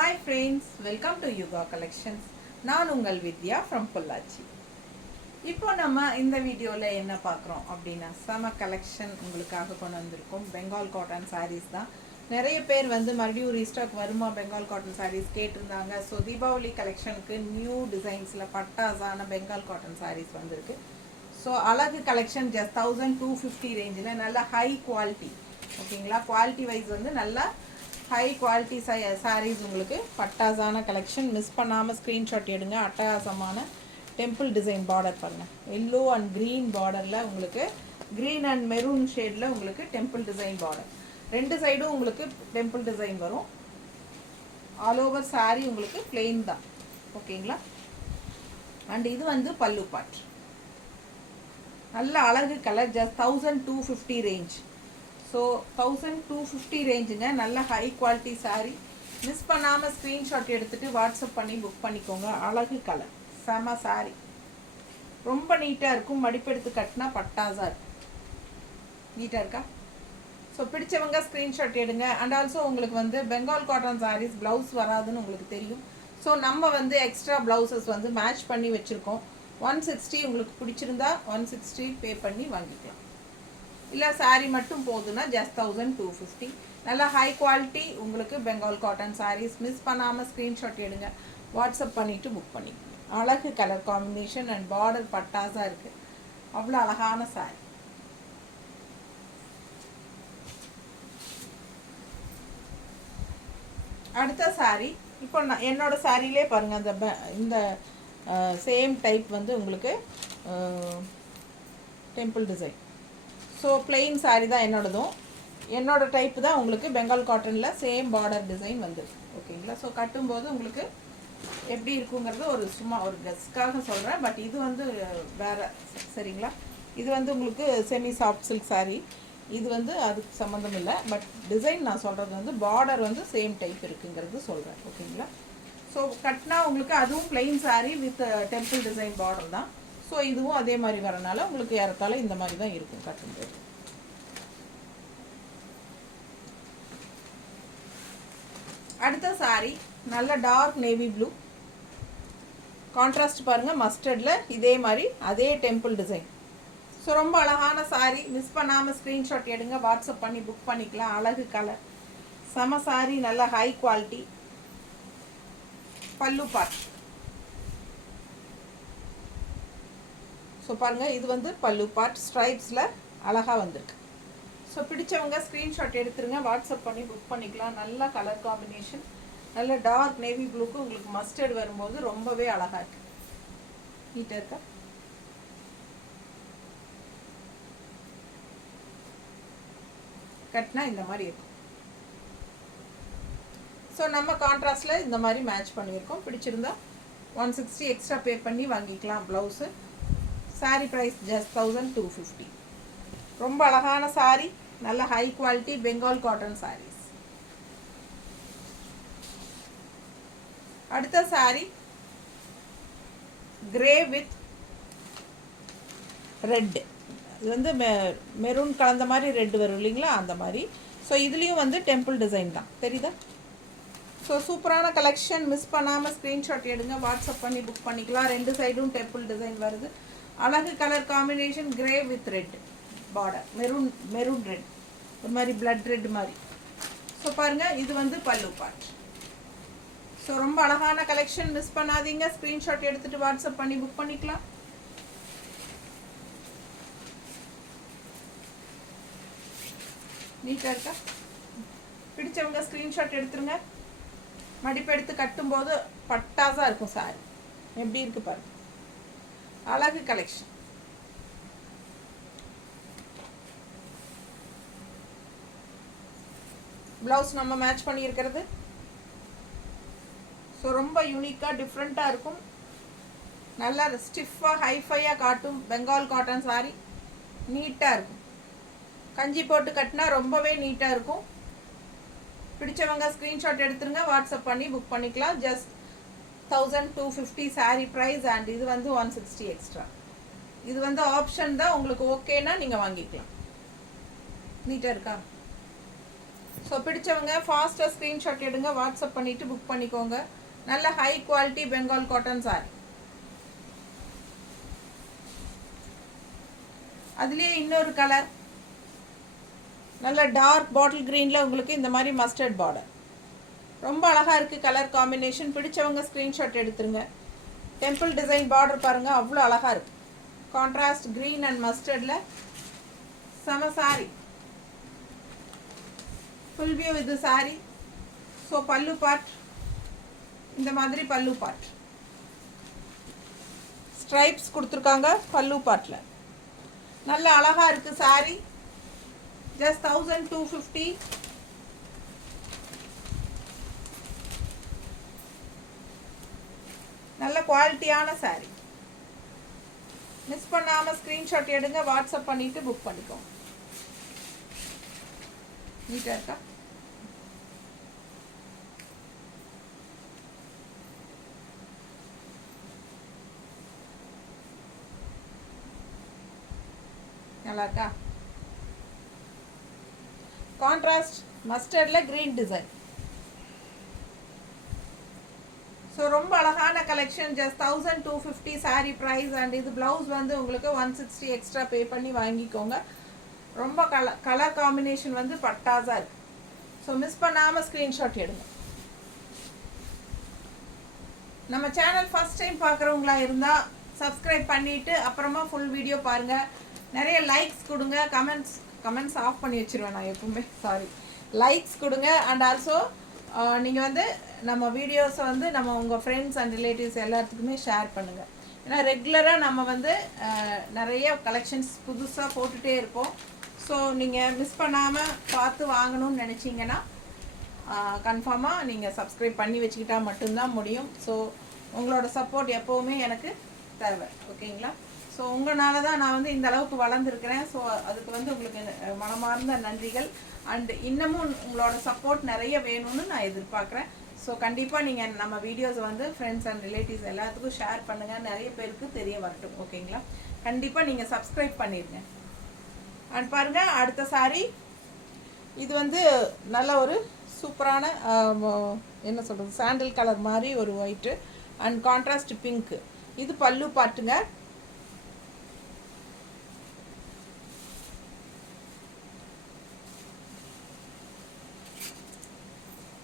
Hi friends, welcome to Yuga Collections. நான் உங்கள் வித்யா from Pollachi. இப்போ நம்ம இந்த வீடியோவில் என்ன பார்க்குறோம் அப்படின்னா சம கலெக்ஷன் உங்களுக்காக கொண்டு வந்திருக்கோம். பெங்கால் காட்டன் சாரீஸ் தான். நிறைய பேர் வந்து மறுபடியும் ரீஸ்டாக் வருமா பெங்கால் காட்டன் சாரீஸ் கேட்டிருந்தாங்க. ஸோ தீபாவளி கலெக்ஷனுக்கு நியூ டிசைன்ஸில் பட்டாஸான பெங்கால் காட்டன் சாரீஸ் வந்திருக்கு. ஸோ அழகு கலெக்ஷன் ஜஸ்ட் 1250 ரேஞ்சில் நல்ல ஹை குவாலிட்டி, ஓகேங்களா. குவாலிட்டி வைஸ் வந்து நல்லா ஹை குவாலிட்டி சாரீஸ் உங்களுக்கு பட்டாஸான கலெக்ஷன். மிஸ் பண்ணாமல் ஸ்க்ரீன்ஷாட் எடுங்க. அட்டகாசமான டெம்பிள் டிசைன் பார்டர் பாருங்கள். எல்லோ அண்ட் க்ரீன் பார்டரில் உங்களுக்கு க்ரீன் அண்ட் மெரூன் ஷேடில் உங்களுக்கு டெம்பிள் டிசைன் பார்டர். ரெண்டு சைடும் உங்களுக்கு டெம்பிள் டிசைன் வரும். ஆல் ஓவர் சாரீ உங்களுக்கு பிளெயின் தான், ஓகேங்களா. அண்ட் இது வந்து பல்லு பார்ட். நல்ல அழகு கலர். Just 1250 range. ஸோ 1250 ரேஞ்சுங்க. நல்ல ஹை குவாலிட்டி சாரீ. மிஸ் பண்ணாமல் ஸ்க்ரீன்ஷாட் எடுத்துகிட்டு வாட்ஸ்அப் பண்ணி புக் பண்ணிக்கோங்க. அழகு கலர், செம சாரீ. ரொம்ப நீட்டாக இருக்கும். மடிப்பெடுத்து கட்டினா பட்டாஸாக இருக்கும். நீட்டாக இருக்கா? ஸோ பிடிச்சவங்க ஸ்க்ரீன்ஷாட் எடுங்க. அண்ட் ஆல்சோ உங்களுக்கு வந்து பெங்கால் காட்டன் சாரீஸ் ப்ளவுஸ் வராதுன்னு உங்களுக்கு தெரியும். ஸோ நம்ம வந்து எக்ஸ்ட்ரா ப்ளவுசஸ் வந்து மேட்ச் பண்ணி வச்சுருக்கோம். 160 உங்களுக்கு பிடிச்சிருந்தா 160 பே பண்ணி வாங்கிக்கலாம். இல்லை சாரீ மட்டும் போதுன்னா ஜஸ்ட் 1250. நல்லா ஹை குவாலிட்டி உங்களுக்கு பெங்கால் காட்டன் சாரீஸ். மிஸ் பண்ணாமல் ஸ்க்ரீன்ஷாட் எடுங்க. வாட்ஸ்அப் பண்ணிவிட்டு புக் பண்ணிக்கோங்க. அழகு கலர் காம்பினேஷன் அண்ட் பார்டர் பட்டாஸாக இருக்குது. அவ்வளோ அழகான சாரீ. அடுத்த சாரீ இப்போ நான் என்னோட சாரிலே பாருங்கள். இந்த சேம் டைப் வந்து உங்களுக்கு temple design. So plain sari தான் என்னோடதும். என்னோட டைப் தான் உங்களுக்கு பெங்கால் காட்டனில் சேம் பார்டர் டிசைன் வந்துருக்கு, ஓகேங்களா. ஸோ கட்டும்போது உங்களுக்கு எப்படி இருக்குங்கிறது ஒரு சும்மா ஒரு கெஸ்க்காக சொல்கிறேன். பட் இது வந்து வேறு, சரிங்களா. இது வந்து உங்களுக்கு செமி சாஃப்ட் சில்க் சாரீ. இது வந்து அதுக்கு சம்மந்தம் இல்லை. பட் டிசைன் நான் சொல்கிறது வந்து பார்டர் வந்து சேம் டைப் இருக்குங்கிறது சொல்கிறேன், ஓகேங்களா. ஸோ கட்டினா உங்களுக்கு அதுவும் plain sari with temple design border தான். ஸோ இதுவும் அதே மாதிரி வரனால உங்களுக்கு ஏறத்தாழ இந்த மாதிரி தான் இருக்கும் கட்டும்போது. அடுத்த சாரீ நல்ல டார்க் நேவி ப்ளூ கான்ட்ராஸ்ட் பாருங்கள். மஸ்டர்டில் இதே மாதிரி அதே டெம்பிள் டிசைன். ஸோ ரொம்ப அழகான சாரீ. மிஸ் பண்ணாமல் ஸ்க்ரீன்ஷாட் எடுங்க. வாட்ஸ்அப் பண்ணி புக் பண்ணிக்கலாம். அழகு கலர், செம சாரீ. நல்ல ஹை குவாலிட்டி. பல்லு பார்ட். ஸோ பாருங்கள், இது வந்து பல்லு பார்ட் ஸ்ட்ரைப்ஸில் அழகாக வந்திருக்கு. ஸோ பிடிச்சவங்க ஸ்க்ரீன்ஷாட் எடுத்துருங்க. வாட்ஸ்அப் பண்ணி புக் பண்ணிக்கலாம். நல்ல கலர் காம்பினேஷன். நல்ல டார்க் நேவி ப்ளூக்கு உங்களுக்கு மஸ்டர்ட் வரும்போது ரொம்பவே அழகாக இருக்குது. நீட்டாக இருக்கா? கட்டினா இந்த மாதிரி இருக்கும். ஸோ நம்ம கான்ட்ராஸ்டில் இந்த மாதிரி மேட்ச் பண்ணியிருக்கோம். பிடிச்சிருந்தா 160 எக்ஸ்ட்ரா பே பண்ணி வாங்கிக்கலாம் ப்ளவுஸு. Sari price just 1250. ரொம்ப அழகான சாரீ. நல்ல high quality Bengal cotton saris. அடுத்த சாரீ கிரே வித் ரெட். இது வந்து மெரூன் கலந்த மாதிரி ரெட் வரும் இல்லைங்களா, அந்த மாதிரி. ஸோ இதுலேயும் வந்து டெம்பிள் டிசைன் தான், தெரியுதா. ஸோ சூப்பரான கலெக்ஷன். மிஸ் பண்ணாமல் ஸ்க்ரீன்ஷாட் எடுங்க. வாட்ஸ்அப் பண்ணி புக் பண்ணிக்கலாம். ரெண்டு சைடும் டெம்பிள் டிசைன் வருது. அழகு colour combination. Grey with red border. Maroon red, ஒரு மாதிரி பிளட் ரெட் மாதிரி. ஸோ பாருங்கள், இது வந்து பல்லு பார்ட். ஸோ ரொம்ப அழகான கலெக்ஷன். மிஸ் பண்ணாதீங்க. ஸ்க்ரீன்ஷாட் எடுத்துகிட்டு வாட்ஸ்அப் பண்ணி புக் பண்ணிக்கலாம். நீட்டாக இருக்கா? பிடிச்சவங்க ஸ்க்ரீன்ஷாட் எடுத்துருங்க. மடிப்பு எடுத்து கட்டும்போது பட்டாஸாக இருக்கும் சாரி. எப்படி இருக்குது பாருங்கள். அழகு கலெக்ஷன். ப்ளவுஸ் நம்ம மேட்ச் பண்ணியிருக்கிறது. ஸோ ரொம்ப யூனிக்காக டிஃப்ரெண்ட்டாக இருக்கும். நல்லா ஸ்டிஃபாக ஹைஃபையாக காட்டும் பெங்கால் காட்டன் சாரீ. நீட்டாக இருக்கும். கஞ்சி போட்டு கட்டினா ரொம்பவே நீட்டாக இருக்கும். பிடிச்சவங்க ஸ்க்ரீன்ஷாட் எடுத்துருங்க. வாட்ஸ்அப் பண்ணி புக் பண்ணிக்கலாம். Just 1250 sari price. அண்ட் இது வந்து 160 எக்ஸ்ட்ரா. இது வந்து ஆப்ஷன் தான். உங்களுக்கு ஓகேனா நீங்கள் வாங்கிக்கலாம். நீட்டாக இருக்கா? ஸோ பிடிச்சவங்க ஃபாஸ்ட்டாக ஸ்க்ரீன்ஷாட் எடுங்க, வாட்ஸ்அப் பண்ணிவிட்டு புக் பண்ணிக்கோங்க. நல்ல high quality Bengal cotton sorry. அதுலேயே இன்னொரு கலர் நல்ல டார்க் பாட்டில் க்ரீனில் உங்களுக்கு இந்த மாதிரி மஸ்டர்ட் பார்டர் ரொம்ப அழகாக இருக்குது. கலர் காம்பினேஷன் பிடிச்சவங்க ஸ்க்ரீன்ஷாட் எடுத்துருங்க. டெம்பிள் டிசைன் பார்டர் பாருங்கள், அவ்வளோ அழகாக இருக்குது. கான்ட்ராஸ்ட் க்ரீன் அண்ட் மஸ்டர்டில் செம சாரி. ஃபுல் வியூ இது சாரி. ஸோ பல்லு பார்ட் இந்த மாதிரி பல்லு பார்ட் ஸ்ட்ரைப்ஸ் கொடுத்துருக்காங்க. பல்லு பார்ட்டில் நல்ல அழகாக இருக்குது சாரி. ஜஸ்ட் 1250. நல்ல குவாலிட்டியான சாரி. மிஸ் பண்ணாமல் ஸ்க்ரீன்ஷாட் எடுங்க, வாட்ஸ்அப் பண்ணிவிட்டு புக் பண்ணிக்கோங்க. நீட்டாக இருக்கா? நல்லா இருக்கா? கான்ட்ராஸ்ட் மஸ்டர்டில் க்ரீன் டிசைன். ஸோ ரொம்ப அழகான collection. Just 1250 sari price. And இது ப்ளவுஸ் வந்து உங்களுக்கு 160 எக்ஸ்ட்ரா பே பண்ணி வாங்கிக்கோங்க. ரொம்ப கலர் காம்பினேஷன் வந்து பட்டாஸாக இருக்குது. ஸோ மிஸ் பண்ணாமல் ஸ்க்ரீன்ஷாட் எடுங்க. நம்ம சேனல் ஃபஸ்ட் டைம் பார்க்குறவங்களா இருந்தால் சப்ஸ்கிரைப் பண்ணிவிட்டு அப்புறமா ஃபுல் வீடியோ பாருங்கள். நிறைய லைக்ஸ் கொடுங்க. கமெண்ட்ஸ் ஆஃப் பண்ணி வச்சுருவேன் நான் எப்பவுமே, சாரி. லைக்ஸ் கொடுங்க. அண்ட் ஆல்சோ நீங்கள் வந்து நம்ம வீடியோஸை வந்து நம்ம உங்கள் ஃப்ரெண்ட்ஸ் அண்ட் ரிலேட்டிவ்ஸ் எல்லாத்துக்குமே ஷேர் பண்ணுங்கள். ஏன்னா ரெகுலராக நம்ம வந்து நிறைய கலெக்ஷன்ஸ் புதுசாக போட்டுகிட்டே இருப்போம். ஸோ நீங்கள் மிஸ் பண்ணாமல் பார்த்து வாங்கணும்னு நினச்சிங்கன்னா கன்ஃபார்மாக நீங்கள் சப்ஸ்கிரைப் பண்ணி வச்சுக்கிட்டா மட்டும்தான் முடியும். ஸோ உங்களோட சப்போர்ட் எப்போவுமே எனக்கு தேவை. ஓகேங்களா? ஸோ உங்களால தான் நான் வந்து இந்த அளவுக்கு வளர்ந்துருக்கிறேன். ஸோ அதுக்கு வந்து உங்களுக்கு மனமார்ந்த நன்றிகள். அண்ட் இன்னமும் உங்களோட சப்போர்ட் நிறைய வேணும்னு நான் எதிர்பார்க்குறேன். ஸோ கண்டிப்பாக நீங்கள் நம்ம வீடியோஸை வந்து ஃப்ரெண்ட்ஸ் அண்ட் ரிலேட்டிவ்ஸ் எல்லாத்துக்கும் ஷேர் பண்ணுங்கள். நிறைய பேருக்கு தெரிய வரட்டும். ஓகேங்களா? கண்டிப்பாக நீங்கள் சப்ஸ்கிரைப் பண்ணிடுங்க. அண்ட் பாருங்கள், அடுத்த சாரி இது வந்து நல்ல ஒரு சூப்பரான என்ன சொல்கிறது, சாண்டில் கலர் மாதிரி ஒரு ஒயிட்டு அண்ட் கான்ட்ராஸ்ட் பிங்க்கு. இது பல்லு பாட்டுங்க.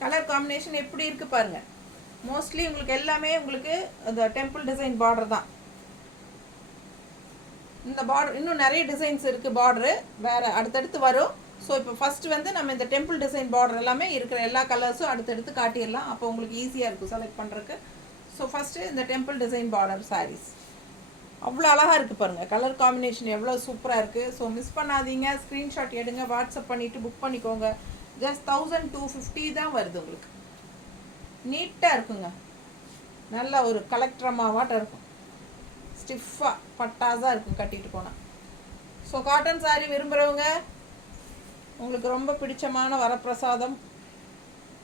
கலர் காம்பினேஷன் எப்படி இருக்குது பாருங்கள். மோஸ்ட்லி உங்களுக்கு எல்லாமே உங்களுக்கு அந்த டெம்பிள் டிசைன் பார்டர் தான். இந்த பார்டர் இன்னும் நிறைய டிசைன்ஸ் இருக்குது. பார்டரு வேறு அடுத்தடுத்து வரும். ஸோ இப்போ ஃபஸ்ட்டு வந்து நம்ம இந்த டெம்பிள் டிசைன் பார்டர் எல்லாமே இருக்கிற எல்லா கலர்ஸும் அடுத்தடுத்து காட்டிடலாம். அப்போ உங்களுக்கு ஈஸியாக இருக்கும் செலக்ட் பண்ணுறதுக்கு. ஸோ ஃபஸ்ட்டு இந்த டெம்பிள் டிசைன் பார்டர் சாரீஸ் அவ்வளோ அழகாக இருக்குது பாருங்கள். கலர் காம்பினேஷன் எவ்வளோ சூப்பராக இருக்குது. ஸோ மிஸ் பண்ணாதீங்க, ஸ்க்ரீன்ஷாட் எடுங்க, வாட்ஸ்அப் பண்ணிவிட்டு புக் பண்ணிக்கோங்க. ஜஸ்ட் 1250 தான் வருது உங்களுக்கு. நீட்டாக இருக்குங்க. நல்ல ஒரு கலெக்ட்ரமாவாட்டம் இருக்கும். ஸ்டிஃபாக பட்டாஸாக இருக்கும் கட்டிட்டு போனால். ஸோ காட்டன் சாரீ விரும்புகிறவங்க உங்களுக்கு ரொம்ப பிடிச்சமான வரப்பிரசாதம்.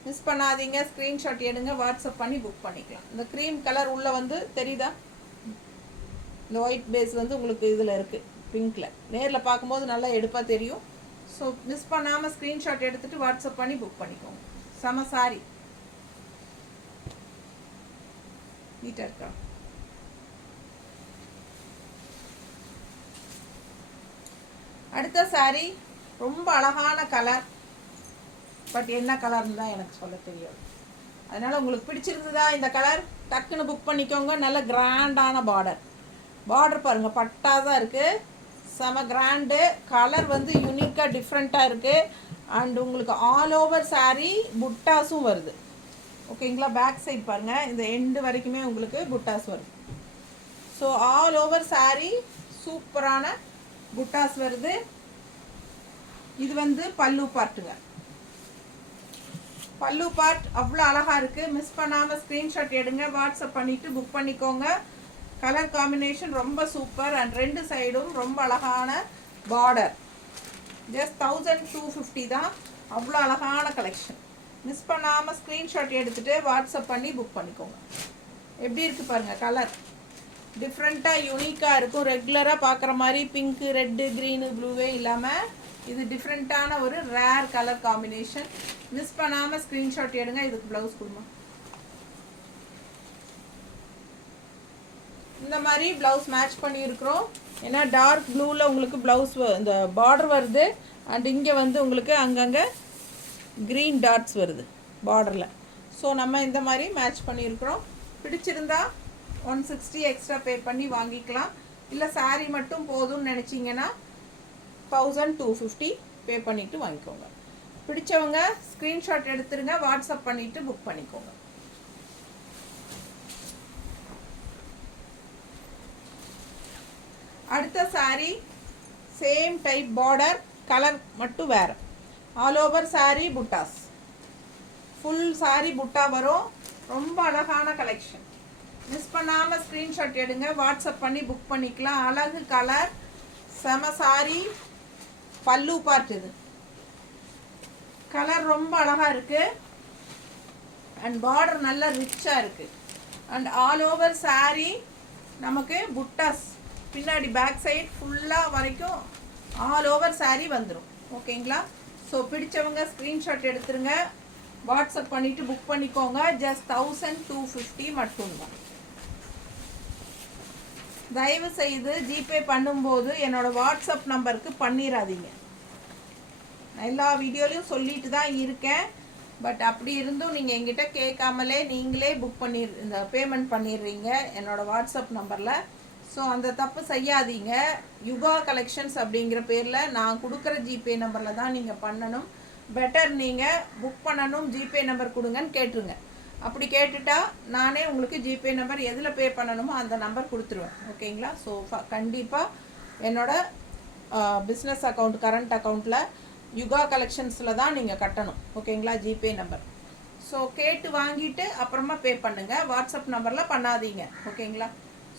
மிஸ் பண்ணாதீங்க, ஸ்க்ரீன்ஷாட் எடுங்க, வாட்ஸ்அப் பண்ணி புக் பண்ணிக்கலாம். இந்த க்ரீம் கலர் உள்ளே வந்து தெரியுதா? இந்த ஒயிட் பேஸ் வந்து உங்களுக்கு இதில் இருக்குது பிங்க்கில். நேரில் பார்க்கும்போது நல்லா எடுப்பாக தெரியும். ஸோ மிஸ் பண்ணாமல் ஸ்க்ரீன்ஷாட் எடுத்துகிட்டு வாட்ஸ்அப் பண்ணி புக் பண்ணிக்கோங்க. செம சாரி. நீட்டாக இருக்கா? அடுத்த சாரி ரொம்ப அழகான கலர். பட் என்ன கலர்னு தான் எனக்கு சொல்ல தெரியாது. அதனால் உங்களுக்கு பிடிச்சிருந்ததா இந்த கலர் டக்குன்னு புக் பண்ணிக்கோங்க. நல்ல கிராண்டான பார்டர் பாருங்கள், பட்டாதான் இருக்குது. செம கிராண்டு. கலர் வந்து யூனிக்காக டிஃப்ரெண்ட்டாக இருக்குது. அண்ட் உங்களுக்கு ஆல் ஓவர் சாரீ புட்டாஸும் வருது. ஓகேங்களா? பேக் சைட் பாருங்கள், இந்த எண்டு வரைக்குமே உங்களுக்கு புட்டாஸ் வருது. ஸோ ஆல் ஓவர் சாரீ சூப்பரான புட்டாஸ் வருது. இது வந்து பல்லு பார்ட்டுங்க. பல்லு பார்ட் அவ்வளோ அழகாக இருக்குது. மிஸ் பண்ணாமல் ஸ்க்ரீன்ஷாட் எடுங்க, வாட்ஸ்அப் பண்ணிவிட்டு புக் பண்ணிக்கோங்க. கலர் காம்பினேஷன் ரொம்ப சூப்பர். அண்ட் ரெண்டு சைடும் ரொம்ப அழகான பார்டர். ஜஸ்ட் 1250 தான். அவ்வளோ அழகான கலெக்ஷன். மிஸ் பண்ணாமல் ஸ்க்ரீன்ஷாட் எடுத்துகிட்டு வாட்ஸ்அப் பண்ணி புக் பண்ணிக்கோங்க. எப்படி இருக்குது பாருங்கள். கலர் டிஃப்ரெண்ட்டாக யூனிக்காக இருக்கும். ரெகுலராக பார்க்குற மாதிரி பிங்க்கு, ரெட்டு, க்ரீனு, ப்ளூவே இல்லாமல் இது டிஃப்ரெண்ட்டான ஒரு ரேர் கலர் காம்பினேஷன். மிஸ் பண்ணாமல் ஸ்க்ரீன்ஷாட் எடுங்க. இதுக்கு ப்ளவுஸ் கொடுமா. இந்த மாதிரி ப்ளவுஸ் மேட்ச் பண்ணியிருக்கிறோம். ஏன்னா டார்க் ப்ளூவில் உங்களுக்கு ப்ளவுஸ் இந்த பார்டர் வருது. அண்ட் இங்கே வந்து உங்களுக்கு அங்கங்கே க்ரீன் டாட்ஸ் வருது பார்டரில். ஸோ நம்ம இந்த மாதிரி மேட்ச் பண்ணியிருக்கிறோம். பிடிச்சிருந்தா 160 எக்ஸ்ட்ரா பே பண்ணி வாங்கிக்கலாம். இல்லை சாரீ மட்டும் போதும்னு நினச்சிங்கன்னா 1250 பே பண்ணிவிட்டு வாங்கிக்கோங்க. பிடிச்சவங்க ஸ்க்ரீன்ஷாட் எடுத்துருங்க, வாட்ஸ்அப் பண்ணிவிட்டு புக் பண்ணிக்கோங்க. அடுத்த sari same type border, colour மட்டும் வேறு. ஆல் ஓவர் சாரீ புட்டாஸ், ஃபுல் சாரீ புட்டா வரும். ரொம்ப அழகான கலெக்ஷன். மிஸ் பண்ணாமல் ஸ்க்ரீன்ஷாட் எடுங்க, வாட்ஸ்அப் பண்ணி புக் பண்ணிக்கலாம். அழகு கலர், செம சாரீ. பல்லு பார்ட் இது. கலர் ரொம்ப அழகாக இருக்குது. அண்ட் பார்டர் நல்லா ரிச்சாக இருக்குது. அண்ட் ஆல் ஓவர் சாரீ நமக்கு புட்டாஸ் பின்னாடி பேக் சைட் ஃபுல்லாக வரைக்கும் ஆல் ஓவர் சாரீ வந்துடும். ஓகேங்களா? ஸோ பிடிச்சவங்க ஸ்க்ரீன்ஷாட் எடுத்துருங்க, வாட்ஸ்அப் பண்ணிவிட்டு புக் பண்ணிக்கோங்க. ஜஸ்ட் 1250 மட்டும்தான். தயவு செய்து ஜிபே பண்ணும்போது என்னோடய வாட்ஸ்அப் நம்பருக்கு பண்ணிடாதீங்க. எல்லா வீடியோலையும் சொல்லிட்டு தான் இருக்கேன். பட் அப்படி இருந்தும் நீங்கள் எங்கிட்ட கேட்காமலே நீங்களே புக் இந்த பேமெண்ட் பண்ணிடுறீங்க என்னோடய வாட்ஸ்அப் நம்பரில். ஸோ அந்த தப்பு செய்யாதீங்க. யுகா கலெக்ஷன்ஸ் அப்படிங்கிற பேரில் நான் கொடுக்குற ஜிபே நம்பரில் தான் நீங்கள் பண்ணணும். பெட்டர் நீங்கள் புக் பண்ணணும், ஜிபே நம்பர் கொடுங்கன்னு கேட்டுருங்க. அப்படி கேட்டுட்டா நானே உங்களுக்கு ஜிபே நம்பர் எதில் பே பண்ணணுமோ அந்த நம்பர் கொடுத்துருவேன். ஓகேங்களா? ஸோ கண்டிப்பாக என்னோடய பிஸ்னஸ் அக்கௌண்ட், கரண்ட் அக்கௌண்ட்டில் யுகா கலெக்ஷன்ஸில் தான் நீங்கள் கட்டணும். ஓகேங்களா? GPay number. ஸோ கேட்டு வாங்கிட்டு அப்புறமா பே பண்ணுங்கள், வாட்ஸ்அப் நம்பரில் பண்ணாதீங்க. ஓகேங்களா?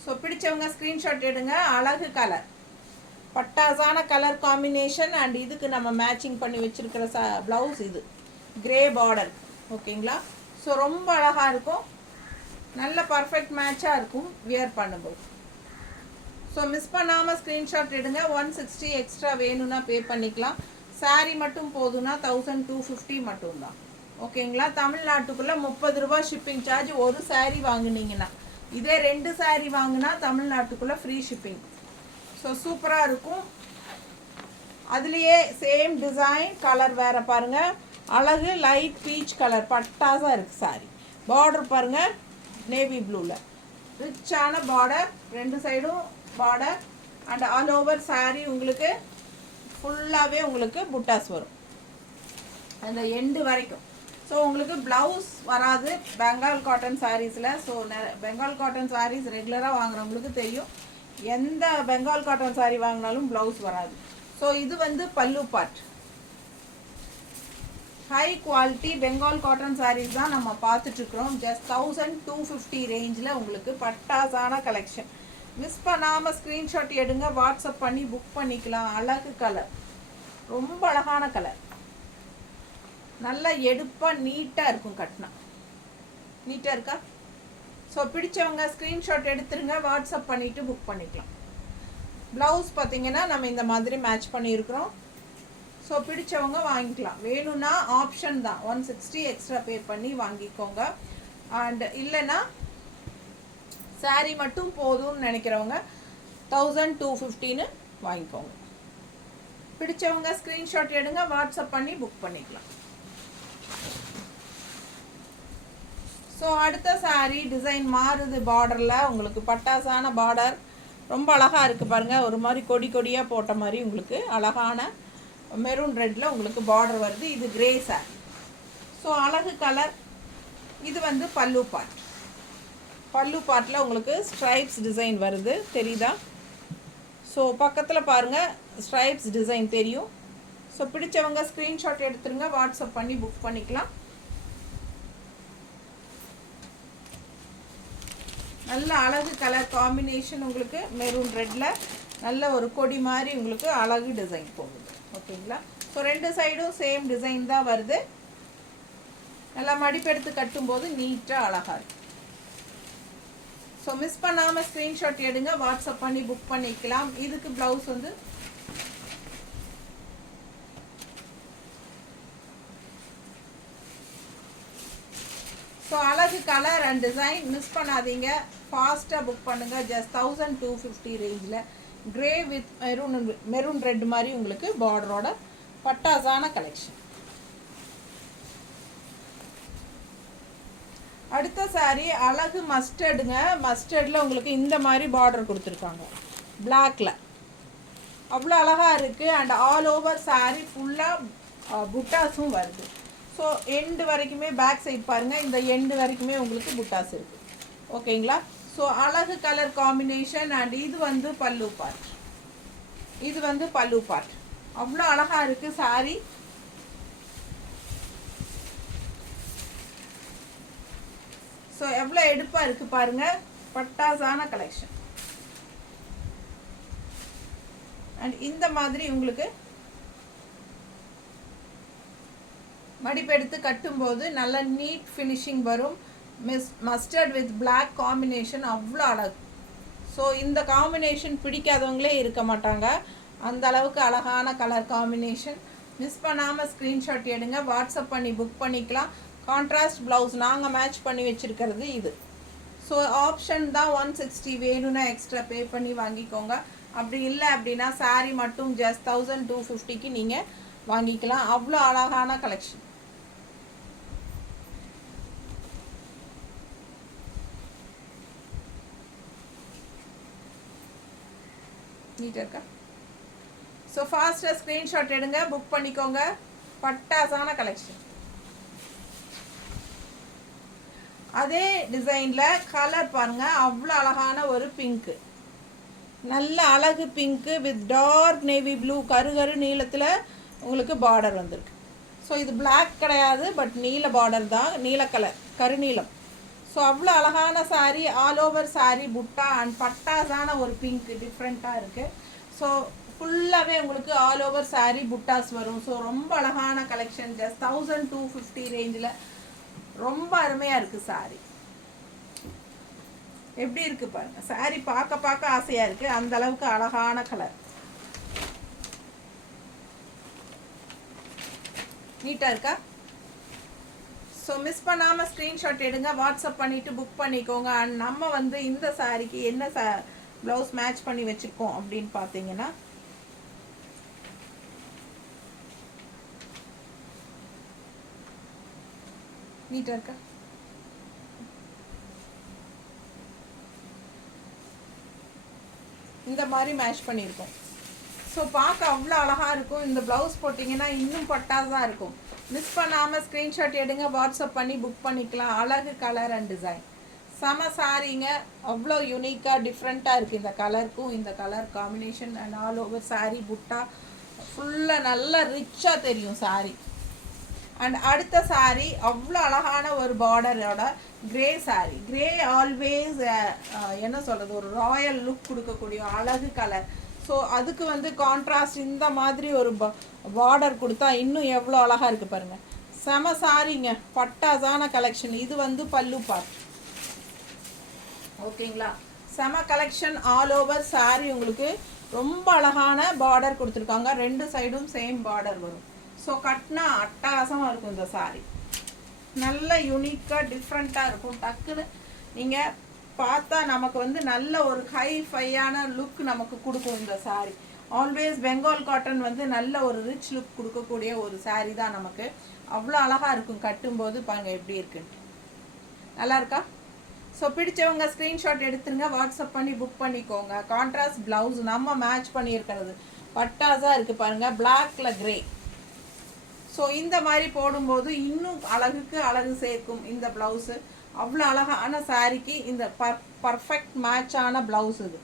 ஸோ பிடிச்சவங்க ஸ்க்ரீன்ஷாட் எடுங்க. அழகு கலர், பட்டாசான கலர் காம்பினேஷன். அண்ட் இதுக்கு நம்ம மேட்சிங் பண்ணி வச்சுருக்கிற ப்ளவுஸ் இது கிரே பார்டர். ஓகேங்களா? ஸோ ரொம்ப அழகாக இருக்கும், நல்ல பர்ஃபெக்ட் மேட்சாக இருக்கும் வியர் பண்ணும்போது. ஸோ மிஸ் பண்ணாமல் ஸ்க்ரீன்ஷாட் எடுங்க. 160 எக்ஸ்ட்ரா வேணும்னா பே பண்ணிக்கலாம். சாரீ மட்டும் போதுன்னா 1250 மட்டும்தான். ஓகேங்களா? தமிழ்நாட்டுக்குள்ளே 30 ரூபா ஷிப்பிங் சார்ஜ் ஒரு சாரீ வாங்கினீங்கன்னா. இதே 2 சாரீ வாங்கினா தமிழ்நாட்டுக்குள்ளே ஃப்ரீ ஷிப்பிங். ஸோ சூப்பராக இருக்கும். அதுலேயே சேம் டிசைன், கலர் வேறு பாருங்கள். அழகு லைட் பீச் கலர், பட்டாசாக இருக்குது சாரீ. பார்டர் பாருங்கள், நேவி ப்ளூவில் ரிச்சான பார்டர், 2 சைடும் border. And all over sari உங்களுக்கு ஃபுல்லாகவே உங்களுக்கு புட்டாஸ் வரும் அந்த எண்டு வரைக்கும். ஸோ உங்களுக்கு ப்ளவுஸ் வராது பெங்கால் காட்டன் சாரீஸில். ஸோ பெங்கால் காட்டன் சாரீஸ் ரெகுலராக வாங்குறவங்களுக்கு தெரியும், எந்த பெங்கால் காட்டன் சாரீ வாங்கினாலும் ப்ளவுஸ் வராது. ஸோ இது வந்து பல்லு part. High quality Bengal cotton saris தான் நம்ம பார்த்துட்ருக்குறோம். ஜஸ்ட் 1250 ரேஞ்சில் உங்களுக்கு பட்டாசான கலெக்ஷன். மிஸ் பண்ணாமல் ஸ்க்ரீன்ஷாட் எடுங்க, வாட்ஸ்அப் பண்ணி புக் பண்ணிக்கலாம். அழகு கலர், ரொம்ப அழகான கலர், நல்லா எடுப்பாக நீட்டாக இருக்கும். கட்டினா நீட்டாக இருக்கா? ஸோ பிடிச்சவங்க ஸ்க்ரீன்ஷாட் எடுத்துருங்க, வாட்ஸ்அப் பண்ணிவிட்டு புக் பண்ணிக்கலாம். ப்ளவுஸ் பார்த்திங்கன்னா நம்ம இந்த மாதிரி மேட்ச் பண்ணியிருக்கிறோம். ஸோ பிடிச்சவங்க வாங்கிக்கலாம். வேணும்னா ஆப்ஷன் தான், 160 எக்ஸ்ட்ரா பே பண்ணி வாங்கிக்கோங்க. அண்ட் இல்லைன்னா சாரீ மட்டும் போதும்னு நினைக்கிறவங்க 1250ன்னு வாங்கிக்கோங்க. பிடிச்சவங்க ஸ்க்ரீன்ஷாட் எடுங்க, வாட்ஸ்அப் பண்ணி புக் பண்ணிக்கலாம். ஸோ அடுத்த சாரீ டிசைன் மாறுது. பார்டரில் உங்களுக்கு பட்டாசான பார்டர், ரொம்ப அழகாக இருக்குது பாருங்கள். ஒரு மாதிரி கொடி கொடியாக போட்ட மாதிரி உங்களுக்கு அழகான மெரூன் ரெட்டில் உங்களுக்கு பார்டர் வருது. இது கிரே சாரீ. ஸோ அழகு கலர். இது வந்து பல்லு பார்ட். பல்லு பார்ட்டில் உங்களுக்கு ஸ்ட்ரைப்ஸ் டிசைன் வருது, தெரியுதா? ஸோ பக்கத்தில் பாருங்கள் ஸ்ட்ரைப்ஸ் டிசைன் தெரியும். ஸோ பிடிச்சவங்க ஸ்க்ரீன்ஷாட் எடுத்துருங்க, வாட்ஸ்அப் பண்ணி புக் பண்ணிக்கலாம். நல்ல அழகு கலர் காம்பினேஷன். உங்களுக்கு மெரூன் ரெட்டில் நல்ல ஒரு கொடி மாதிரி உங்களுக்கு அழகு டிசைன் போகுது. ஓகேங்களா? ஸோ 2 சைடும் சேம் டிசைன் தான் வருது. நல்லா மடிப்பெடுத்து கட்டும்போது நீட்டாக அழகாக இருக்குது. ஸோ மிஸ் பண்ணாமல் ஸ்க்ரீன்ஷாட் எடுங்க, வாட்ஸ்அப் பண்ணி புக் பண்ணிக்கலாம். இதுக்கு ப்ளவுஸ் வந்து ஸோ அழகு கலர் அண்ட் டிசைன் மிஸ் பண்ணாதீங்க, ஃபாஸ்ட்டாக புக் பண்ணுங்கள். ஜஸ்ட் 1250 ரேஞ்சில் கிரே வித் மெரூன் ரெட் மாதிரி உங்களுக்கு பார்டரோட பட்டாசான கலெக்ஷன். அடுத்த சாரீ அழகு மஸ்டர்டுங்க. மஸ்டர்டில் உங்களுக்கு இந்த மாதிரி பார்டர் கொடுத்துருக்காங்க பிளாக்கில், அவ்வளோ அழகாக இருக்குது. அண்ட் ஆல் ஓவர் சாரீ ஃபுல்லாக புட்டாஸும் வருது. ஸோ எண்டு வரைக்குமே பேக் சைட் பாருங்கள், இந்த எண்டு வரைக்குமே உங்களுக்கு புட்டாஸ் இருக்குது. ஓகேங்களா? ஸோ அழகு கலர் காம்பினேஷன். அண்ட் இது வந்து பல்லு பார்ட், இது வந்து பல்லு பார்ட். அவ்வளோ அழகாக இருக்குது சாரீ. ஸோ எவ்வளோ எடுப்பாக இருக்குது பாருங்கள், பட்டாசான கலெக்ஷன். அண்ட் இந்த மாதிரி உங்களுக்கு மடிப்பெடுத்து கட்டும்போது நல்ல நீட் ஃபினிஷிங் வரும். மஸ்டர்ட் வித் பிளாக் காம்பினேஷன் அவ்வளோ அழகு. ஸோ இந்த காம்பினேஷன் பிடிக்காதவங்களே இருக்க மாட்டாங்க, அந்த அளவுக்கு அழகான கலர் காம்பினேஷன். மிஸ் பண்ணாமல் ஸ்க்ரீன்ஷாட் எடுங்க, வாட்ஸ்அப் பண்ணி புக் பண்ணிக்கலாம். கான்ட்ராஸ்ட் ப்ளவுஸ் நாங்கள் மேட்ச் பண்ணி வச்சுருக்கிறது இது. ஸோ ஆப்ஷன் தான் 160 வேணும்னா எக்ஸ்ட்ரா பே பண்ணி வாங்கிக்கோங்க. அப்படி இல்லை அப்படின்னா சாரீ மட்டும் ஜஸ்ட் 1250க்கு நீங்கள் வாங்கிக்கலாம். அவ்வளோ அழகான கலெக்ஷன். நீட்டாக இருக்கா? ஸோ ஃபாஸ்ட்டாக ஸ்க்ரீன்ஷாட் எடுங்க, புக் பண்ணிக்கோங்க. பட்டாசான கலெக்ஷன். அதே டிசைனில் கலர் பாருங்கள், அவ்வளோ அழகான ஒரு பிங்க்கு, நல்ல அழகு pink with dark navy blue கரு நீளத்தில் உங்களுக்கு பார்டர் வந்திருக்கு. ஸோ இது பிளாக் கிடையாது, பட் நீல பார்டர் தான், நீல கலர் கருநீலம். ஸோ அவ்வளோ அழகான சாரீ, ஆல் ஓவர் சாரீ புட்டா அண்ட் பட்டாஸான ஒரு பிங்க் டிஃப்ரெண்ட்டாக இருக்குது. ஸோ ஃபுல்லாகவே உங்களுக்கு ஆல் ஓவர் சாரீ புட்டாஸ் வரும். ஸோ ரொம்ப அழகான கலெக்ஷன். ஜஸ்ட் 1250 ரேஞ்சில் ரொம்ப அருமையாக இருக்குது சாரீ. எப்படி இருக்குது பாருங்கள், சாரீ பார்க்க ஆசையாக இருக்குது, அந்த அளவுக்கு அழகான கலர். நீட்டாக இருக்கா? ஸோ மிஸ் பண்ணாமல் ஸ்க்ரீன்ஷாட் எடுங்க, வாட்ஸ்அப் பண்ணிவிட்டு புக் பண்ணிக்கோங்க. அண்ட் நம்ம வந்து இந்த சாரீக்கு என்ன ப்ளவுஸ் மேட்ச் பண்ணி வச்சுருக்கோம் அப்படின்னு பார்த்தீங்கன்னா, நீட்டாக இருக்கா? இந்த மாதிரி மேட்ச் பண்ணியிருக்கோம். ஸோ பார்க்க அவ்வளோ அழகாக இருக்கும். இந்த ப்ளவுஸ் போட்டிங்கன்னா இன்னும் பட்டாசாக இருக்கும். மிஸ் பண்ணாமல் ஸ்க்ரீன்ஷாட் எடுங்க, வாட்ஸ்அப் பண்ணி புக் பண்ணிக்கலாம். அழகு கலர் அண்ட் டிசைன் செம சாரீங்க, அவ்வளோ யூனிக்காக டிஃப்ரெண்ட்டாக இருக்குது இந்த கலருக்கும், இந்த colour combination. And all over sari புட்டா ஃபுல்லாக நல்லா ரிச்சாக தெரியும் சாரீ. அண்ட் அடுத்த சாரீ அவ்வளோ அழகான ஒரு பார்டரோட கிரே சாரீ. கிரே ஆல்வேஸ் என்ன சொல்கிறது, ஒரு ராயல் லுக் கொடுக்கக்கூடிய அழகு கலர். ஸோ அதுக்கு வந்து கான்ட்ராஸ்ட் இந்த மாதிரி ஒரு பார்டர் கொடுத்தா இன்னும் எவ்வளோ அழகாக இருக்குது பாருங்கள். செம சாரீங்க, பட்டாசான கலெக்ஷன். இது வந்து பல்லு பார்ட். ஓகேங்களா? செம கலெக்ஷன். ஆல் ஓவர் சாரீ உங்களுக்கு ரொம்ப அழகான பார்டர் கொடுத்துருக்காங்க, ரெண்டு சைடும் சேம் பார்டர் வரும். ஸோ கட்டினா அட்டகாசமாக இருக்கும் இந்த சாரீ. நல்ல யூனிக்காக டிஃப்ரெண்ட்டாக இருக்கும். டக்குன்னு நீங்கள் பார்த்தா நமக்கு வந்து நல்ல ஒரு ஹைஃபையான லுக் நமக்கு கொடுக்கும் இந்த சாரீ. ஆல்வேஸ் பெங்கால் காட்டன் வந்து நல்ல ஒரு ரிச் லுக் கொடுக்கக்கூடிய ஒரு சாரீ தான் நமக்கு. அவ்வளோ அழகாக இருக்கும் கட்டும்போது. பாருங்கள் எப்படி இருக்குன்னு, நல்லா இருக்கா? ஸோ பிடிச்சவங்க ஸ்க்ரீன்ஷாட் எடுத்துருங்க, வாட்ஸ்அப் பண்ணி புக் பண்ணிக்கோங்க. கான்ட்ராஸ்ட் ப்ளவுஸ் நம்ம மேட்ச் பண்ணியிருக்கிறது பட்டாஸாக இருக்குது பாருங்கள், பிளாக்ல கிரே. ஸோ இந்த மாதிரி போடும்போது இன்னும் அழகுக்கு அழகு சேர்க்கும் இந்த ப்ளவுஸு. அவ்வளோ அழகான சாரீக்கு இந்த பர்ஃபெக்ட் மேட்சான ப்ளவுஸ் இது.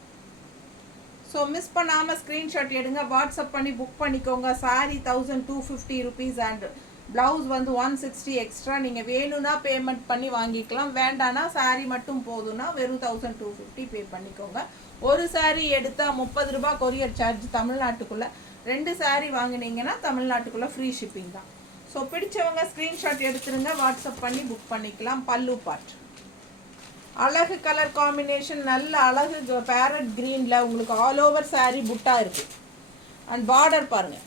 ஸோ மிஸ் பண்ணாமல் ஸ்க்ரீன்ஷாட் எடுங்க, வாட்ஸ்அப் பண்ணி புக் பண்ணிக்கோங்க. சாரீ 1250 ருபீஸ் அண்ட் ப்ளவுஸ் வந்து 160 எக்ஸ்ட்ரா. நீங்கள் வேணும்னா பேமெண்ட் பண்ணி வாங்கிக்கலாம், வேண்டானா சாரீ மட்டும் போதும்னா வெறும் 1250 பே பண்ணிக்கோங்க. ஒரு சாரீ எடுத்தால் 30 ரூபா கொரியர் சார்ஜ் தமிழ்நாட்டுக்குள்ளே. 2 சாரீ வாங்கினீங்கன்னா தமிழ்நாட்டுக்குள்ளே ஃப்ரீ ஷிப்பிங் தான். ஸோ பிடிச்சவங்க ஸ்க்ரீன்ஷாட் எடுத்துருங்க, வாட்ஸ்அப் பண்ணி புக் பண்ணிக்கலாம். பல்லு பார்ட் அழகு கலர் காம்பினேஷன், நல்ல அழகு பேரட் க்ரீனில் உங்களுக்கு ஆல் ஓவர் சாரீ புட்டா இருக்குது. அண்ட் பார்டர் பாருங்கள்,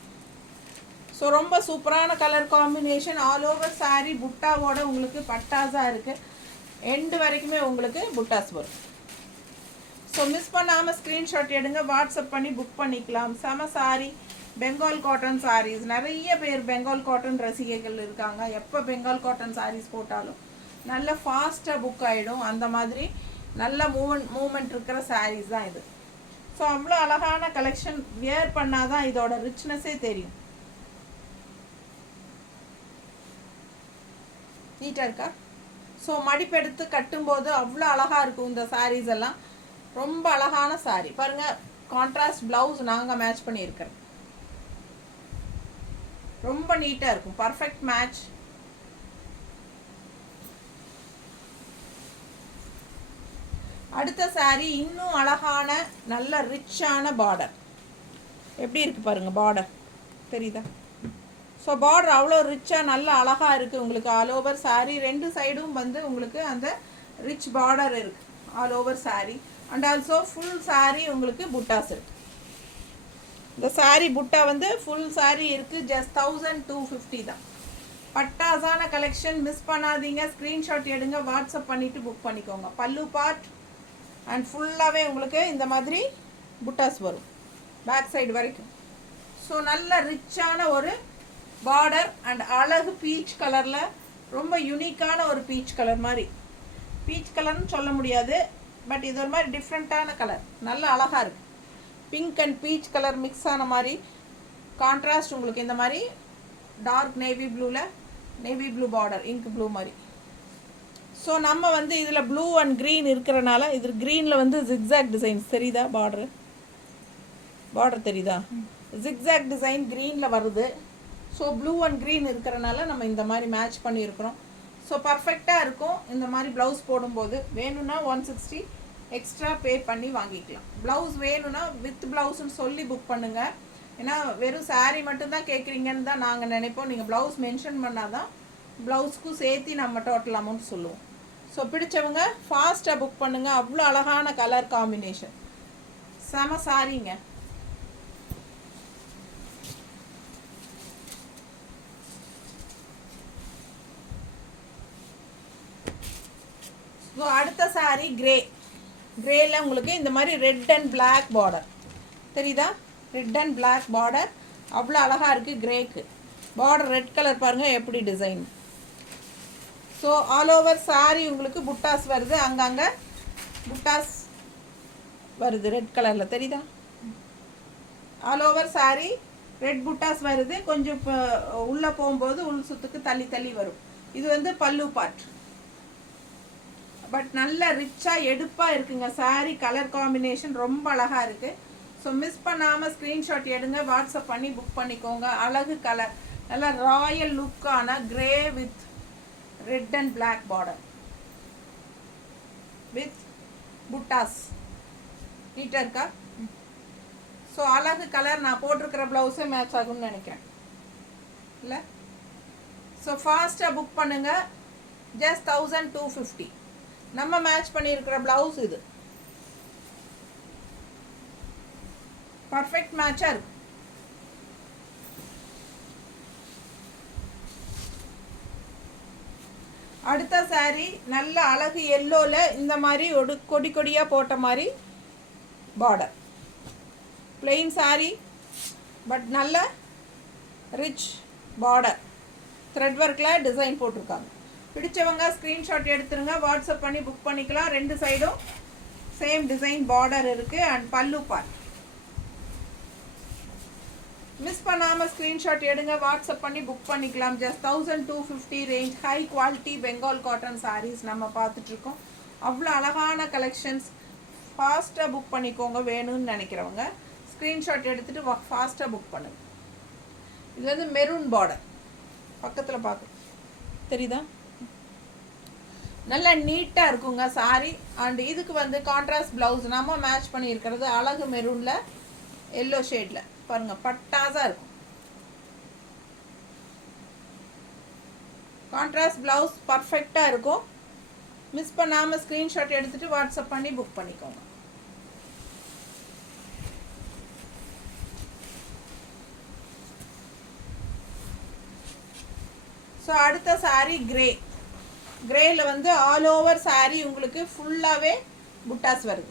ஸோ ரொம்ப சூப்பரான colour combination. All over sari புட்டாவோட உங்களுக்கு பட்டாஸாக இருக்குது. எண்டு வரைக்குமே உங்களுக்கு புட்டாஸ் வரும். ஸோ மிஸ் பண்ணாமல் ஸ்க்ரீன்ஷாட் எடுங்க, வாட்ஸ்அப் பண்ணி புக் பண்ணிக்கலாம். செம சாரீ, பெங்கால் காட்டன் சாரீஸ். நிறைய பேர் பெங்கால் காட்டன் ரசிகைகள் இருக்காங்க. எப்போ பெங்கால் காட்டன் சாரீஸ் போட்டாலும் நல்ல ஃபாஸ்ட்டாக புக் ஆகிடும். அந்த மாதிரி நல்ல மூமெண்ட் இருக்கிற சாரீஸ் தான் இது. ஸோ அவ்வளோ அழகான கலெக்ஷன். வியர் பண்ணால் தான் இதோட ரிச்னஸே தெரியும். நீட்டாக இருக்கா? ஸோ மடிப்பெடுத்து கட்டும்போது அவ்வளோ அழகாக இருக்கும் இந்த சாரீஸ் எல்லாம். ரொம்ப அழகான சாரீ பாருங்கள். கான்ட்ராஸ்ட் ப்ளவுஸ் நாங்கள் மேட்ச் பண்ணியிருக்கிறோம். ரொம்ப நீட்டாக இருக்கும், பர்ஃபெக்ட் மேட்ச். அடுத்த சாரீ இன்னும் அழகான நல்ல ரிச்சான பார்டர். எப்படி இருக்குது பாருங்கள், பார்டர் தெரியுதா? ஸோ பார்டர் அவ்வளோ ரிச்சாக நல்ல அழகாக இருக்குது உங்களுக்கு. ஆல் ஓவர் சாரீ ரெண்டு சைடும் வந்து உங்களுக்கு அந்த ரிச் பார்டர் இருக்குது all over sari. And also full sari உங்களுக்கு புட்டாஸ் இருக்குது. இந்த சாரீ புட்டா வந்து ஃபுல் சாரீ இருக்குது. ஜஸ்ட் 1250 தான். பட்டாஸான கலெக்ஷன், மிஸ் பண்ணாதீங்க. ஸ்க்ரீன்ஷாட் எடுங்க, வாட்ஸ்அப் பண்ணிவிட்டு புக் பண்ணிக்கோங்க. பல்லு பார்ட் அண்ட் ஃபுல்லாகவே உங்களுக்கு இந்த மாதிரி புட்டாஸ் வரும் பேக் சைடு வரைக்கும். ஸோ நல்ல ரிச்சான ஒரு பார்டர் அண்ட் அழகு பீச் கலரில், ரொம்ப யூனிக்கான ஒரு பீச் கலர் மாதிரி. பீச் கலர்னு சொல்ல முடியாது, பட் இது ஒரு மாதிரி டிஃப்ரெண்ட்டான கலர். நல்ல அழகாக இருக்குது. Pink and peach colour mix ஆன மாதிரி கான்ட்ராஸ்ட் உங்களுக்கு இந்த மாதிரி டார்க் நேவி ப்ளூவில், navy blue border, ink blue மாதிரி. ஸோ நம்ம வந்து இதில் ப்ளூ அண்ட் க்ரீன் இருக்கிறனால இது க்ரீனில் வந்து ஜிக்ஸாக் டிசைன்ஸ் தெரியுதா? பார்டர் தெரியுதா? ஜிக்ஸாக் டிசைன் க்ரீனில் வருது. ஸோ ப்ளூ அண்ட் க்ரீன் இருக்கிறனால நம்ம இந்த மாதிரி மேட்ச் பண்ணியிருக்கிறோம். ஸோ பர்ஃபெக்டாக இருக்கும். இந்த மாதிரி ப்ளவுஸ் போடும்போது வேணும்னா 160 எக்ஸ்ட்ரா பே பண்ணி வாங்கிக்கலாம். ப்ளவுஸ் வேணும்னா வித் ப்ளவுஸ்ன்னு சொல்லி புக் பண்ணுங்கள். ஏன்னா வெறும் சாரீ மட்டும்தான் கேட்குறீங்கன்னு தான் நாங்கள் நினைப்போம். நீங்கள் ப்ளவுஸ் மென்ஷன் பண்ணால் தான் ப்ளவுஸ்க்கும் சேர்த்து நம்ம டோட்டல் அமௌண்ட் சொல்லுவோம். ஸோ பிடிச்சவங்க ஃபாஸ்ட்டாக புக் பண்ணுங்கள். அவ்வளோ அழகான கலர் காம்பினேஷன், செம சாரீங்க. ஸோ அடுத்த சாரீ கிரேல உங்களுக்கு இந்த மாதிரி ரெட் அண்ட் பிளாக் பார்டர் தெரியுதா? ரெட் அண்ட் பிளாக் பார்டர் அவ்வளோ அழகாக இருக்குது. கிரேக்கு பார்டர் ரெட் கலர் பாருங்கள் எப்படி design. So all over sari உங்களுக்கு புட்டாஸ் வருது. அங்கங்கே புட்டாஸ் வருது ரெட் கலரில் தெரியுதா? ஆல் ஓவர் சாரீ ரெட் புட்டாஸ் வருது. கொஞ்சம் இப்போ உள்ளே போகும்போது உள் சுத்துக்கு தள்ளி தள்ளி வரும். இது வந்து பல்லு பார்ட். பட் நல்ல ரிச்சாக எடுப்பாக இருக்குங்க சாரீ. கலர் காம்பினேஷன் ரொம்ப அழகாக இருக்குது. ஸோ மிஸ் பண்ணாமல் ஸ்க்ரீன்ஷாட் எடுங்க, வாட்ஸ்அப் பண்ணி புக் பண்ணிக்கோங்க. அழகு கலர், நல்லா ராயல் லுக்கான grey with red and black border with புட்டாஸ். நீட்டாக இருக்கா? ஸோ அழகு கலர். நான் போட்டிருக்கிற ப்ளவுஸே மேட்ச் ஆகும்னு நினைக்கிறேன் இல்லை? ஸோ ஃபாஸ்ட்டாக புக் பண்ணுங்கள். ஜஸ்ட் 1250. நம்ம மேட்ச் பண்ணியிருக்கிற ப்ளவுஸ் இது பர்ஃபெக்ட் மேட்சாக இருக்கு. அடுத்த சாரீ நல்ல அழகு எல்லோவில் இந்த மாதிரி ஒரு கொடி கொடியாக போட்ட மாதிரி பார்டர். பிளெயின் சாரீ பட் நல்ல ரிச் பார்டர், த்ரெட் ஒர்க்கில் டிசைன் போட்டிருக்காங்க. பிடிச்சவங்க ஸ்க்ரீன்ஷாட் எடுத்துருங்க, வாட்ஸ்அப் பண்ணி புக் பண்ணிக்கலாம். ரெண்டு சைடும் சேம் டிசைன் பார்டர் இருக்குது அண்ட் பல்லு பார்ட். மிஸ் பண்ணாமல் ஸ்க்ரீன்ஷாட் எடுங்க, வாட்ஸ்அப் பண்ணி புக் பண்ணிக்கலாம். Just 1250 range. High quality Bengal cotton saris நம்ம பார்த்துட்ருக்கோம். அவ்வளோ அழகான கலெக்ஷன்ஸ். ஃபாஸ்ட்டாக புக் பண்ணிக்கோங்க. வேணும்னு நினைக்கிறவங்க ஸ்க்ரீன்ஷாட் எடுத்துகிட்டு ஃபாஸ்ட்டாக புக் பண்ணுங்க. இது வந்து மெரூன் பார்டர் பக்கத்தில் பார்க்க தெரியுதா? நல்லா நீட்டாக இருக்குங்க சாரீ. அண்ட் இதுக்கு வந்து கான்ட்ராஸ்ட் ப்ளவுஸ் நம்ம மேட்ச் பண்ணியிருக்கிறது அழகு மெரூனில் எல்லோ ஷேடில் பாருங்கள், பட்டாஸாக இருக்கும். கான்ட்ராஸ்ட் ப்ளவுஸ் பர்ஃபெக்டாக இருக்கும். மிஸ் பண்ணாமல் ஸ்க்ரீன்ஷாட் எடுத்துகிட்டு வாட்ஸ்அப் பண்ணி புக் பண்ணிக்கோங்க. ஸோ அடுத்த சாரீ கிரே. கிரேயில் வந்து ஆல் ஓவர் சாரீ உங்களுக்கு ஃபுல்லாகவே புட்டாஸ் வருது.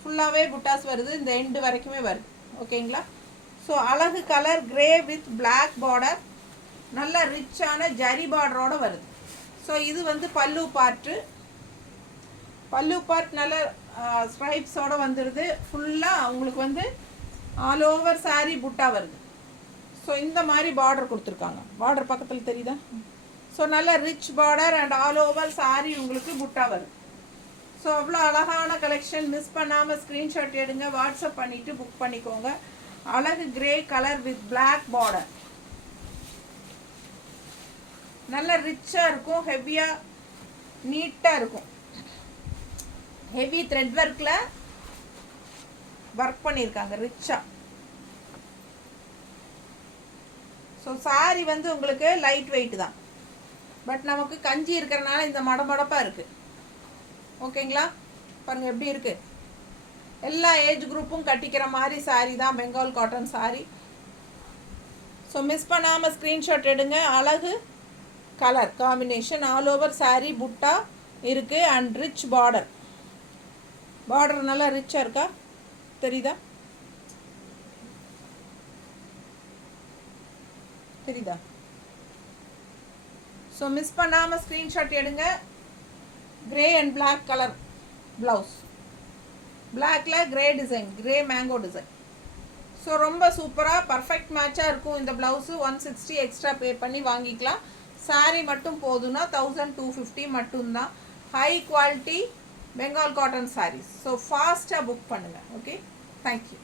ஃபுல்லாகவே புட்டாஸ் வருது, இந்த எண்டு வரைக்குமே வருது. ஓகேங்களா? ஸோ அழகு colour grey with black border, நல்ல ரிச்சான ஜரி பார்டரோடு வருது. ஸோ இது வந்து பல்லு பார்ட்டு. பல்லு பார்ட் நல்ல ஸ்ட்ரைப்ஸோடு வந்துடுது. ஃபுல்லாக உங்களுக்கு வந்து ஆல் ஓவர் சாரீ புட்டா வருது. ஸோ இந்த மாதிரி பார்டர் கொடுத்துருக்காங்க. பார்டர் பக்கத்தில் தெரியுதா? ஸோ நல்ல rich border and all over sari உங்களுக்கு புட்டா வருது. ஸோ அவ்வளோ அழகான கலெக்ஷன். மிஸ் பண்ணாமல் ஸ்க்ரீன்ஷாட் எடுங்க, வாட்ஸ்அப் பண்ணிவிட்டு புக் பண்ணிக்கோங்க. அழகு grey colour with black border, நல்ல ரிச்சாக இருக்கும், ஹெவியாக நீட்டாக இருக்கும். ஹெவி த்ரெட் ஒர்க்கில் ஒர்க் பண்ணியிருக்காங்க ரிச்சாக. ஸோ சாரி வந்து உங்களுக்கு லைட் வெயிட் தான், பட் நமக்கு கஞ்சி இருக்கிறனால இந்த மடமடப்பாக இருக்குது. ஓகேங்களா? பாருங்கள் எப்படி இருக்குது. எல்லா ஏஜ் குரூப்பும் கட்டிக்கிற மாதிரி சாரி தான் Bengal cotton sorry. So miss பண்ணாமல் ஸ்க்ரீன்ஷாட் எடுங்க. அழகு colour combination, all over sorry புட்டா இருக்குது அண்ட் ரிச் பார்டர். பார்டர் நல்லா ரிச்சாக இருக்கா? தெரியுதா? தெரியுதா? ஸோ மிஸ் பண்ணாமல் ஸ்க்ரீன்ஷாட் எடுங்க. Grey and black colour blouse, பிளாக்ல grey design, grey mango design. So ரொம்ப சூப்பராக பர்ஃபெக்ட் மேட்சாக இருக்கும் இந்த ப்ளவுஸு. 160 எக்ஸ்ட்ரா பே பண்ணி வாங்கிக்கலாம். சாரீ மட்டும் போதுன்னா 1250 மட்டும்தான். High quality Bengal cotton saris. So ஃபாஸ்ட்டாக புக் பண்ணுங்கள். Okay, thank you.